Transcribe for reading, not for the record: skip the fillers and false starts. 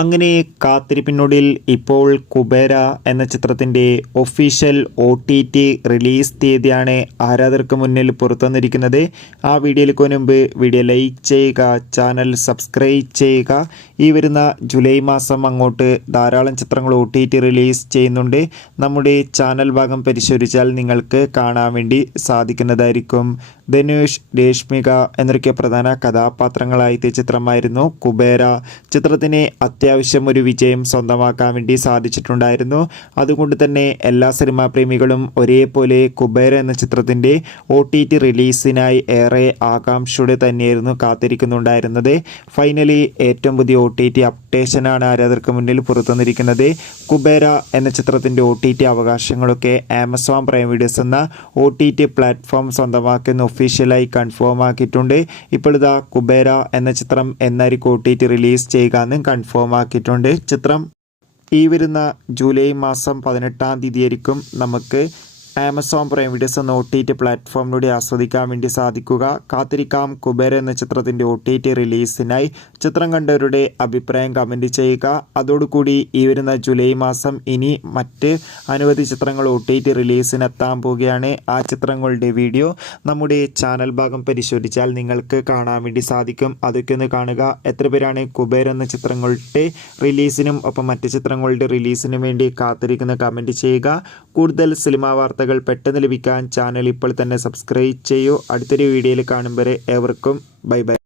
അങ്ങനെ കാത്തിരിപ്പിനൊടുവിൽ ഇപ്പോൾ കുബേര എന്ന ചിത്രത്തിൻ്റെ ഒഫീഷ്യൽ OTT റിലീസ് തീയതിയാണ് ആരാധകർക്ക് മുന്നിൽ പുറത്തുവന്നിരിക്കുന്നത്. ആ വീഡിയോയിലേക്ക് മുൻപ് വീഡിയോ ലൈക്ക് ചെയ്യുക, ചാനൽ സബ്സ്ക്രൈബ് ചെയ്യുക. ഈ വരുന്ന ജൂലൈ മാസം അങ്ങോട്ട് ധാരാളം ചിത്രങ്ങൾ OTT റിലീസ് ചെയ്യുന്നുണ്ട്. നമ്മുടെ ചാനൽ ഭാഗം പരിശോധിച്ചാൽ നിങ്ങൾക്ക് കാണാൻ വേണ്ടി സാധിക്കുന്നതായിരിക്കും. ധനുഷ്, രേഷ്മിക എന്നൊക്കെ പ്രധാന കഥാപാത്രങ്ങളായ ചിത്രമായിരുന്നു കുബേര. ചിത്രത്തിന് അത്യാവശ്യം ഒരു വിജയം സ്വന്തമാക്കാൻ വേണ്ടി സാധിച്ചിട്ടുണ്ടായിരുന്നു. അതുകൊണ്ട് തന്നെ എല്ലാ സിനിമാ പ്രേമികളും ഒരേപോലെ കുബേര എന്ന ചിത്രത്തിൻ്റെ OTT റിലീസിനായി ഏറെ ആകാംക്ഷയോടെ തന്നെയായിരുന്നു കാത്തിരിക്കുന്നുണ്ടായിരുന്നത്. ഫൈനലി ഏറ്റവും പുതിയ OTT അപ്ഡേഷനാണ് ആരാധകർക്ക് മുന്നിൽ പുറത്തുവന്നിരിക്കുന്നത്. കുബേര എന്ന ചിത്രത്തിൻ്റെ OTT അവകാശങ്ങളൊക്കെ ആമസോൺ പ്രൈം വീഡിയോസ് എന്ന OTT പ്ലാറ്റ്ഫോം സ്വന്തമാക്കുന്ന ഒഫീഷ്യലായി കൺഫേം ആക്കിയിട്ടുണ്ട്. ഇപ്പോൾ ഇതാ കുബേര എന്ന ചിത്രം എന്നായിരിക്കും OTT റിലീസ് ചെയ്യുക എന്നും കൺഫേം ആക്കിയിട്ടുണ്ട്. ചിത്രം ഈ വരുന്ന ജൂലൈ മാസം 18-ാം തീയതിയായിരിക്കും നമുക്ക് ആമസോൺ പ്രൈം വീഡിയോസ് എന്ന OTT പ്ലാറ്റ്ഫോമിലൂടെ ആസ്വദിക്കാൻ വേണ്ടി സാധിക്കുക. കാത്തിരിക്കാം കുബേര എന്ന ചിത്രത്തിൻ്റെ OTT റിലീസിനായി. ചിത്രം കണ്ടവരുടെ അഭിപ്രായം കമൻറ്റ് ചെയ്യുക. അതോടുകൂടി ഈ വരുന്ന ജൂലൈ മാസം ഇനി മറ്റ് അനവധി ചിത്രങ്ങൾ OTT റിലീസിനെത്താൻ പോവുകയാണ്. ആ ചിത്രങ്ങളുടെ വീഡിയോ നമ്മുടെ ചാനൽ ഭാഗം പരിശോധിച്ചാൽ നിങ്ങൾക്ക് കാണാൻ വേണ്ടി സാധിക്കും. അതൊക്കെ ഒന്ന് കാണുക. എത്ര പേരാണ് കുബേര എന്ന ചിത്രങ്ങളുടെ റിലീസിനും ഒപ്പം മറ്റ് ചിത്രങ്ങളുടെ റിലീസിനും വേണ്ടി കാത്തിരിക്കുന്ന കമൻറ്റ് ചെയ്യുക. കൂടുതൽ സിനിമാ വാർത്തകൾ പെട്ടെന്ന് ലഭിക്കാൻ ചാനൽ ഇപ്പോൾ തന്നെ സബ്സ്ക്രൈബ് ചെയ്യൂ. അടുത്തൊരു വീഡിയോയിൽ കാണും വരെ ഏവർക്കും ബൈ ബൈ.